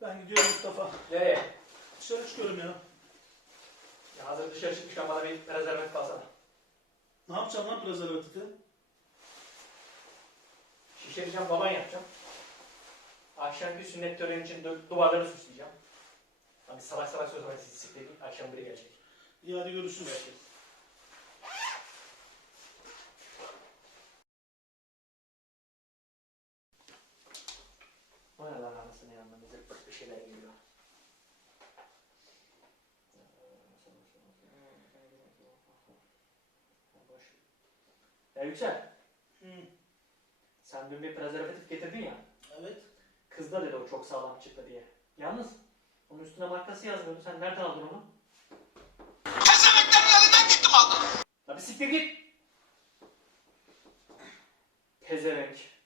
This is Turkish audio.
Ben gidiyorum Mustafa. Nereye? Dışarı çıkıyorum ya. Ya hazır dışarı çıkmışken bana bir prezervatif alsana. Ne yapacağım lan prezervatifi? Şişireceğim, baban yapacağım. Akşam bir sünnet töreni için duvarları süsleyeceğim. Hani salak salak söz var, sizi sikleyin. Akşam biri gelecek. İyi hadi görüşürüz. Görüşürüz. manasını yanımıza pırt bir şeyler geliyor. Elbise. Sen dün bir prezervatif getirdin ya. Evet. Kızda dedi o çok sağlam çıktı diye. Yalnız onun üstüne markası yazmıyordu. Sen nereden aldın onu? Kesemekten yerinden gittim aldım. Tabi siktir git. Tezerek.